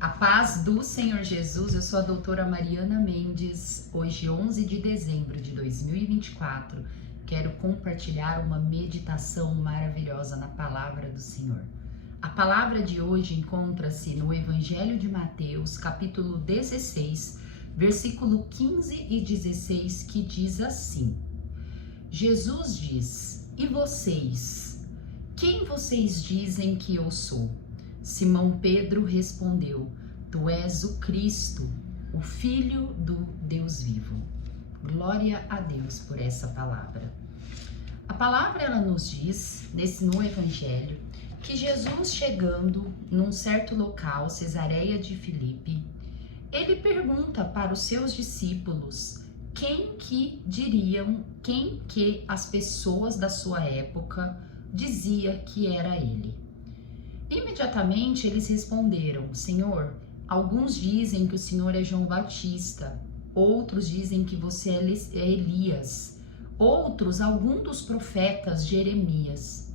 A paz do Senhor Jesus, eu sou a doutora Mariana Mendes. Hoje, 11 de dezembro de 2024, quero compartilhar uma meditação maravilhosa na palavra do Senhor. A palavra de hoje encontra-se no Evangelho de Mateus, capítulo 16, versículo 15 e 16, que diz assim: Jesus diz: "E vocês? Quem vocês dizem que eu sou?" Simão Pedro respondeu: "Tu és o Cristo, o Filho do Deus vivo." Glória a Deus por essa palavra. A palavra ela nos diz, no Evangelho, que Jesus, chegando num certo local, Cesareia de Filipe, ele pergunta para os seus discípulos quem que as pessoas da sua época dizia que era ele. Imediatamente eles responderam: "Senhor, alguns dizem que o Senhor é João Batista, outros dizem que você é Elias, outros algum dos profetas Jeremias."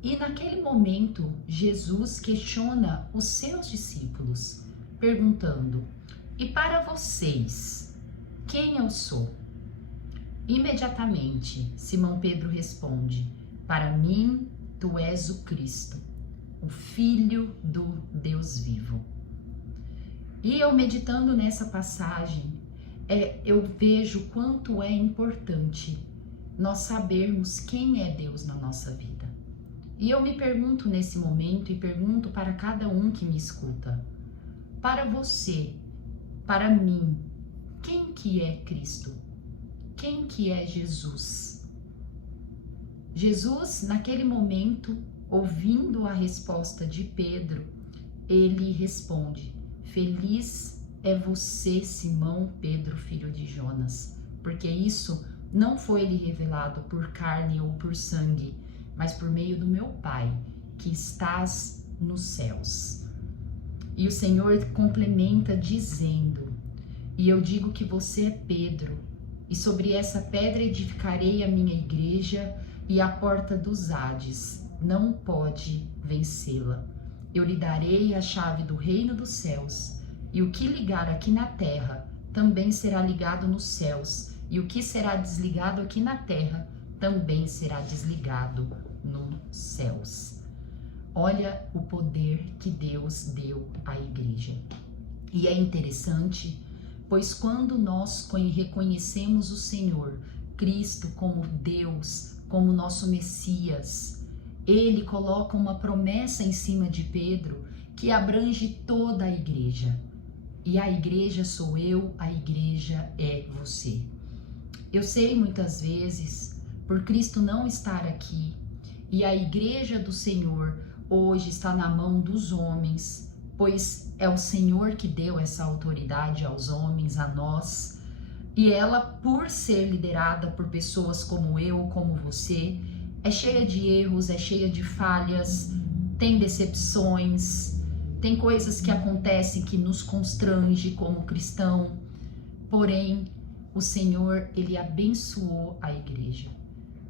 E naquele momento, Jesus questiona os seus discípulos, perguntando: "E para vocês, quem eu sou?" Imediatamente, Simão Pedro responde: "Para mim, tu és o Cristo, o Filho do Deus vivo." E eu meditando nessa passagem, eu vejo quanto é importante nós sabermos quem é Deus na nossa vida. E eu me pergunto nesse momento e pergunto para cada um que me escuta: para você, para mim, quem que é Cristo? Quem que é Jesus? Jesus, naquele momento, ouvindo a resposta de Pedro, ele responde: "Feliz é você, Simão Pedro, filho de Jonas, porque isso não foi lhe revelado por carne ou por sangue, mas por meio do meu Pai, que estás nos céus." E o Senhor complementa dizendo: "E eu digo que você é Pedro, e sobre essa pedra edificarei a minha igreja, e a porta dos Hades não pode vencê-la. Eu lhe darei a chave do reino dos céus, e o que ligar aqui na terra também será ligado nos céus, e o que será desligado aqui na terra também será desligado nos céus." Olha o poder que Deus deu à igreja. E é interessante, pois quando nós reconhecemos o Senhor Cristo como Deus, como nosso Messias, ele coloca uma promessa em cima de Pedro que abrange toda a igreja. E a igreja sou eu, a igreja é você. Eu sei muitas vezes, por Cristo não estar aqui, e a igreja do Senhor hoje está na mão dos homens, pois é o Senhor que deu essa autoridade aos homens, a nós, e ela, por ser liderada por pessoas como eu, como você, é cheia de erros, é cheia de falhas, tem decepções, tem coisas que acontecem que nos constrange como cristão. Porém, o Senhor, ele abençoou a igreja.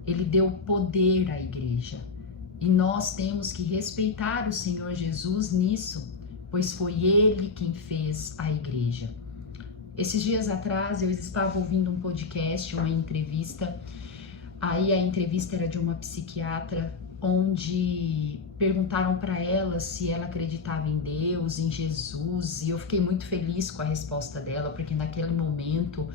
Ele deu poder à igreja. E nós temos que respeitar o Senhor Jesus nisso, pois foi ele quem fez a igreja. Esses dias atrás eu estava ouvindo um podcast, uma entrevista. Aí a entrevista era de uma psiquiatra, onde perguntaram para ela se ela acreditava em Deus, em Jesus, e eu fiquei muito feliz com a resposta dela, porque naquele momento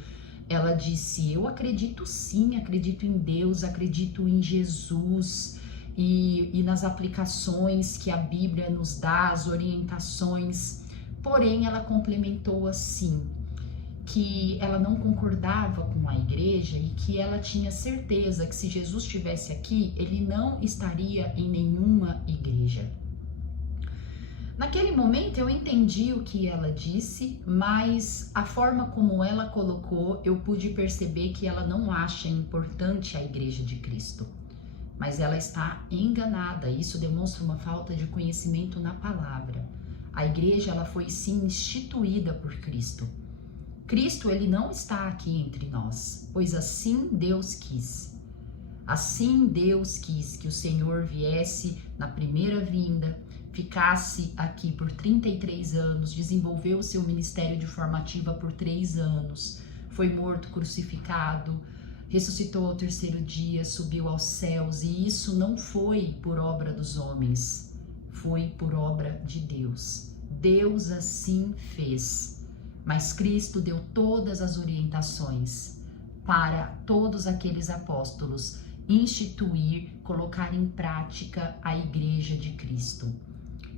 ela disse: "Eu acredito sim, acredito em Deus, acredito em Jesus e nas aplicações que a Bíblia nos dá, as orientações." Porém, ela complementou assim, que ela não concordava com a igreja e que ela tinha certeza que se Jesus estivesse aqui, ele não estaria em nenhuma igreja. Naquele momento eu entendi o que ela disse, mas a forma como ela colocou, eu pude perceber que ela não acha importante a igreja de Cristo. Mas ela está enganada, isso demonstra uma falta de conhecimento na palavra. A igreja, ela foi sim instituída por Cristo. Cristo, ele não está aqui entre nós, pois assim Deus quis. Assim Deus quis que o Senhor viesse na primeira vinda, ficasse aqui por 33 anos, desenvolveu o seu ministério de forma ativa por 3 anos, foi morto, crucificado, ressuscitou ao terceiro dia, subiu aos céus, e isso não foi por obra dos homens, foi por obra de Deus. Deus assim fez, mas Cristo deu todas as orientações para todos aqueles apóstolos instituir, colocar em prática a igreja de Cristo.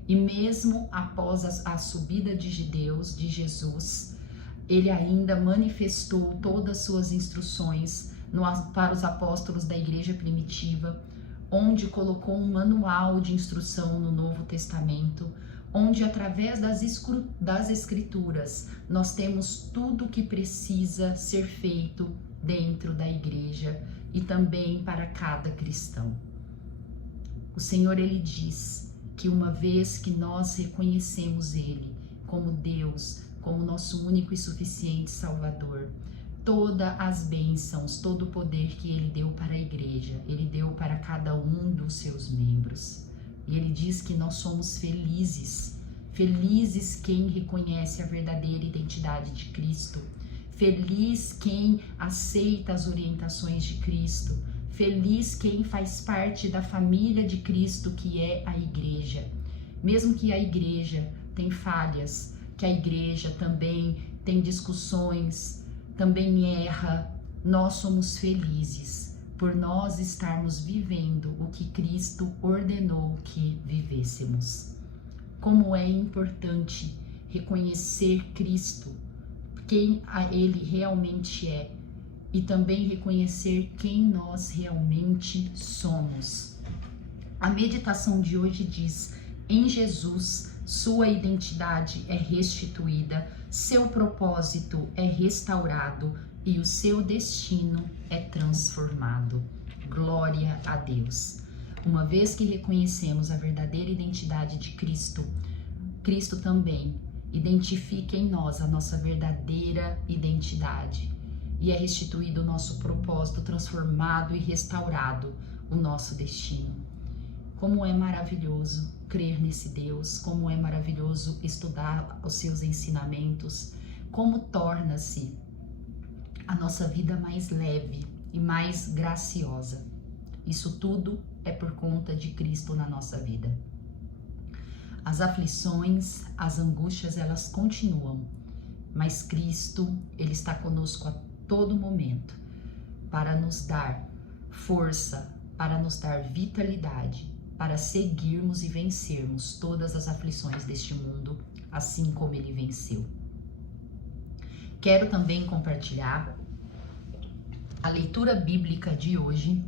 E mesmo após a subida de Deus, de Jesus, ele ainda manifestou todas as suas instruções para os apóstolos da igreja primitiva, onde colocou um manual de instrução no Novo Testamento, onde através das escrituras nós temos tudo que precisa ser feito dentro da igreja e também para cada cristão. O Senhor, ele diz que uma vez que nós reconhecemos ele como Deus, como nosso único e suficiente Salvador, todas as bênçãos, todo o poder que ele deu para a igreja, ele deu para cada um dos seus membros. E ele diz que nós somos felizes, felizes quem reconhece a verdadeira identidade de Cristo, feliz quem aceita as orientações de Cristo, feliz quem faz parte da família de Cristo, que é a igreja. Mesmo que a igreja tenha falhas, que a igreja também tem discussões, também erra, nós somos felizes por nós estarmos vivendo o que Cristo ordenou que vivêssemos. Como é importante reconhecer Cristo, quem ele realmente é, e também reconhecer quem nós realmente somos. A meditação de hoje diz: em Jesus, sua identidade é restituída, seu propósito é restaurado e o seu destino é transformado. Glória a Deus! Uma vez que reconhecemos a verdadeira identidade de Cristo, Cristo também identifica em nós a nossa verdadeira identidade e é restituído o nosso propósito, transformado e restaurado o nosso destino. Como é maravilhoso crer nesse Deus, como é maravilhoso estudar os seus ensinamentos, como torna-se a nossa vida mais leve e mais graciosa. Isso tudo é por conta de Cristo na nossa vida. As aflições, as angústias, elas continuam, mas Cristo, ele está conosco a todo momento para nos dar força, para nos dar vitalidade, para seguirmos e vencermos todas as aflições deste mundo, assim como ele venceu. Quero também compartilhar a leitura bíblica de hoje,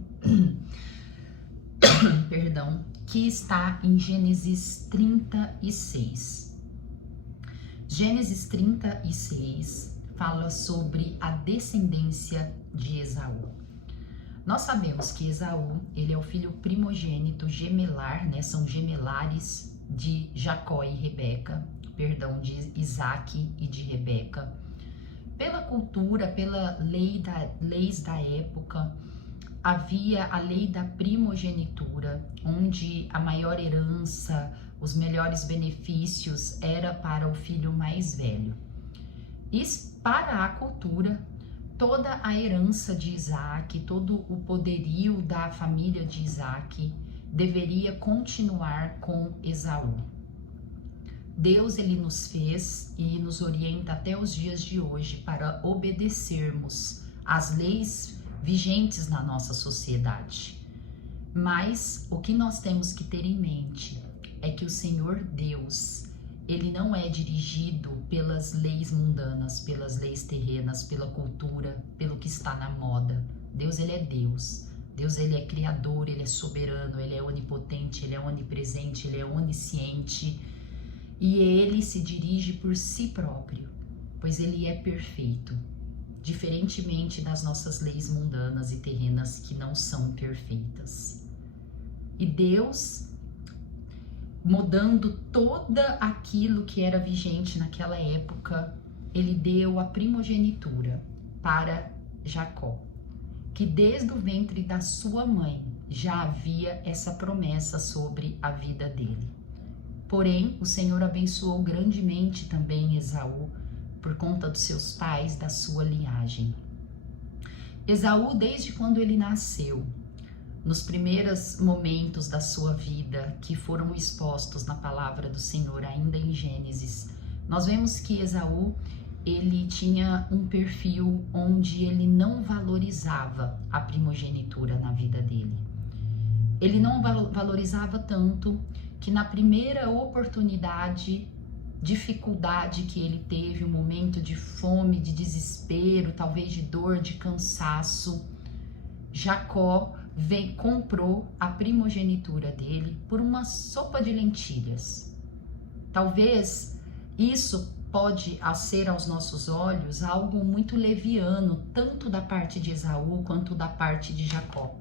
perdão, que está em Gênesis 36. Gênesis 36 fala sobre a descendência de Esaú. Nós sabemos que Esaú, ele é o filho primogênito gemelar, né? São gemelares de Jacó e Rebeca, perdão, de Isaac e de Rebeca. Pela cultura, pela leis da época, havia a lei da primogenitura, onde a maior herança, os melhores benefícios era para o filho mais velho. E para a cultura, toda a herança de Isaac, todo o poderio da família de Isaac deveria continuar com Esaú. Deus, ele nos fez e nos orienta até os dias de hoje para obedecermos às leis vigentes na nossa sociedade. Mas o que nós temos que ter em mente é que o Senhor Deus, ele não é dirigido pelas leis mundanas, pelas leis terrenas, pela cultura, pelo que está na moda. Deus, ele é Deus. Deus, ele é criador, ele é soberano, ele é onipotente, ele é onipresente, ele é onisciente. E ele se dirige por si próprio, pois ele é perfeito, diferentemente das nossas leis mundanas e terrenas que não são perfeitas. E Deus, mudando todo aquilo que era vigente naquela época, ele deu a primogenitura para Jacó, que desde o ventre da sua mãe já havia essa promessa sobre a vida dele. Porém, o Senhor abençoou grandemente também Esaú, por conta dos seus pais, da sua linhagem. Esaú, desde quando ele nasceu, nos primeiros momentos da sua vida, que foram expostos na palavra do Senhor, ainda em Gênesis, nós vemos que Esaú, ele tinha um perfil onde ele não valorizava a primogenitura na vida dele. Ele não valorizava tanto que na primeira oportunidade, dificuldade que ele teve, um momento de fome, de desespero, talvez de dor, de cansaço, Jacó comprou a primogenitura dele por uma sopa de lentilhas. Talvez isso pode ser aos nossos olhos algo muito leviano, tanto da parte de Esaú quanto da parte de Jacó.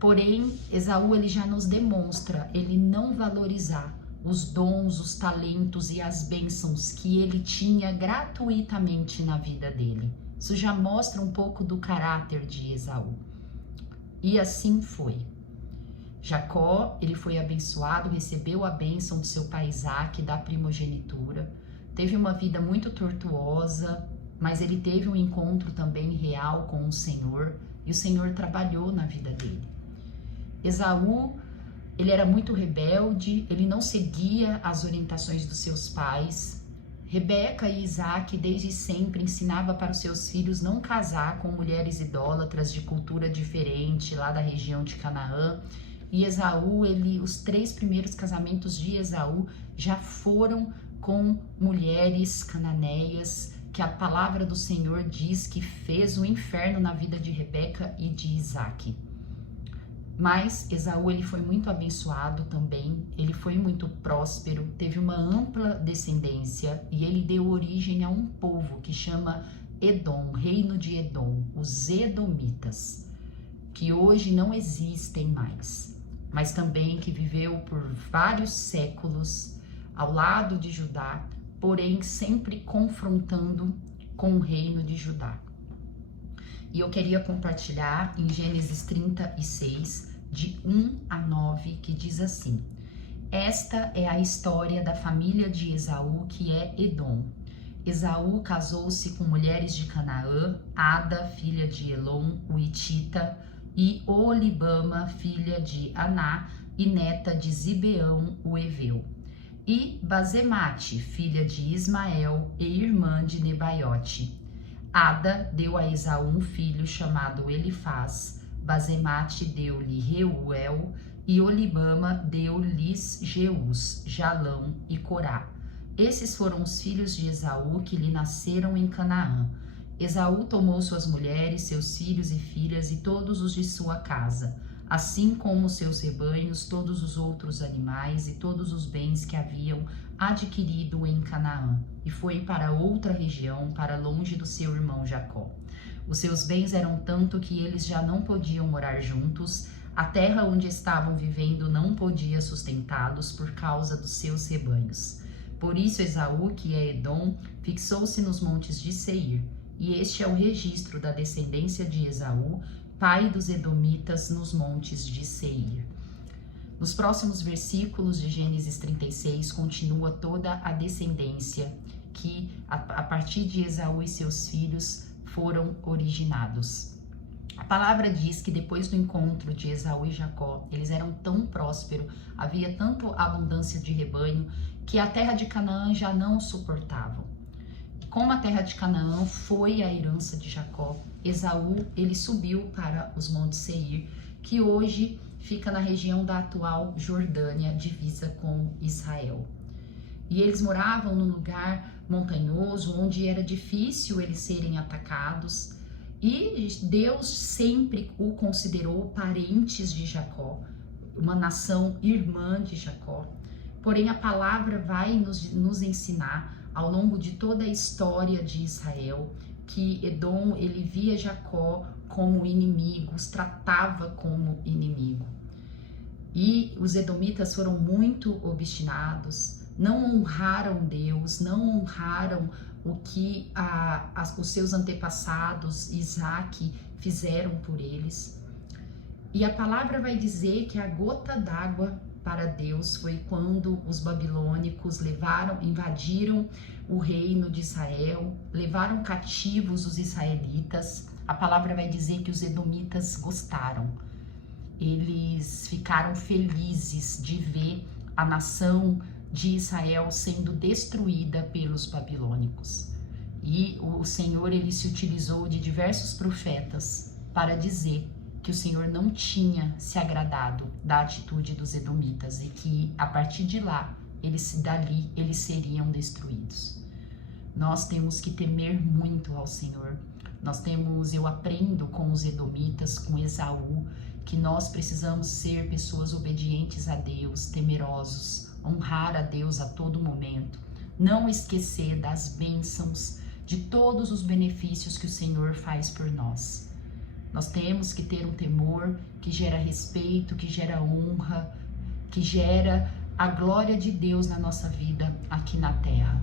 Porém, Esaú ele já nos demonstra ele não valorizar os dons, os talentos e as bênçãos que ele tinha gratuitamente na vida dele. Isso já mostra um pouco do caráter de Esaú. E assim foi. Jacó, ele foi abençoado, recebeu a bênção do seu pai Isaque, da primogenitura. Teve uma vida muito tortuosa, mas ele teve um encontro também real com o Senhor, e o Senhor trabalhou na vida dele. Esaú, ele era muito rebelde, ele não seguia as orientações dos seus pais. Rebeca e Isaque desde sempre ensinava para os seus filhos não casar com mulheres idólatras de cultura diferente lá da região de Canaã. E Esaú, os 3 primeiros casamentos de Esaú já foram com mulheres cananeias, que a palavra do Senhor diz que fez o inferno na vida de Rebeca e de Isaque. Mas Esaú, ele foi muito abençoado também, ele foi muito próspero, teve uma ampla descendência e ele deu origem a um povo que chama Edom, reino de Edom, os Edomitas, que hoje não existem mais, mas também que viveu por vários séculos ao lado de Judá, porém sempre confrontando com o reino de Judá. E eu queria compartilhar em Gênesis 36, de 1 a 9, que diz assim: esta é a história da família de Esaú, que é Edom. Esaú casou-se com mulheres de Canaã, Ada, filha de Elon, o Hitita, e Olibama, filha de Aná, e neta de Zibeão, o Eveu. E Bazemate, filha de Ismael e irmã de Nebaiote. Ada deu a Esaú um filho chamado Elifaz, Bazemate deu-lhe Reuel, e Olibama deu-lhes Jeus, Jalão e Corá. Esses foram os filhos de Esaú que lhe nasceram em Canaã. Esaú tomou suas mulheres, seus filhos e filhas e todos os de sua casa, assim como seus rebanhos, todos os outros animais e todos os bens que haviam adquirido em Canaã, e foi para outra região, para longe do seu irmão Jacó. Os seus bens eram tanto que eles já não podiam morar juntos, a terra onde estavam vivendo não podia sustentá-los por causa dos seus rebanhos. Por isso Esaú, que é Edom, fixou-se nos montes de Seir, e este é o registro da descendência de Esaú, pai dos Edomitas, nos montes de Seir. Nos próximos versículos de Gênesis 36, continua toda a descendência que, a partir de Esaú e seus filhos, foram originados. A palavra diz que depois do encontro de Esaú e Jacó, eles eram tão prósperos, havia tanto abundância de rebanho, que a terra de Canaã já não suportavam. Como a terra de Canaã foi a herança de Jacó, Esaú, ele subiu para os montes Seir, que hoje fica na região da atual Jordânia, divisa com Israel. E eles moravam num lugar montanhoso, onde era difícil eles serem atacados, e Deus sempre o considerou parentes de Jacó, uma nação irmã de Jacó. Porém, a palavra vai nos ensinar, ao longo de toda a história de Israel, que Edom, ele via Jacó como inimigo, os tratava como inimigo. E os edomitas foram muito obstinados, não honraram Deus, não honraram o que os seus antepassados, Isaque, fizeram por eles. E a palavra vai dizer que a gota d'água para Deus foi quando os babilônicos invadiram o reino de Israel, levaram cativos os israelitas. A palavra vai dizer que os edomitas gostaram. Eles ficaram felizes de ver a nação de Israel sendo destruída pelos babilônicos. E o Senhor, ele se utilizou de diversos profetas para dizer que o Senhor não tinha se agradado da atitude dos edomitas e que a partir de lá, dali eles seriam destruídos. Nós temos que temer muito ao Senhor. Eu aprendo com os edomitas, com Esaú, que nós precisamos ser pessoas obedientes a Deus, temerosos, honrar a Deus a todo momento, não esquecer das bênçãos, de todos os benefícios que o Senhor faz por nós. Nós temos que ter um temor que gera respeito, que gera honra, que gera a glória de Deus na nossa vida aqui na terra.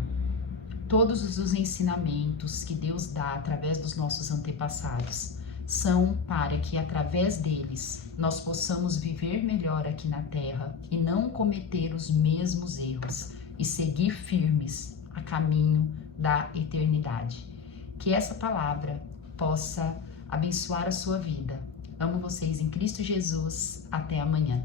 Todos os ensinamentos que Deus dá através dos nossos antepassados são para que através deles nós possamos viver melhor aqui na terra e não cometer os mesmos erros e seguir firmes a caminho da eternidade. Que essa palavra possa abençoar a sua vida. Amo vocês em Cristo Jesus. Até amanhã.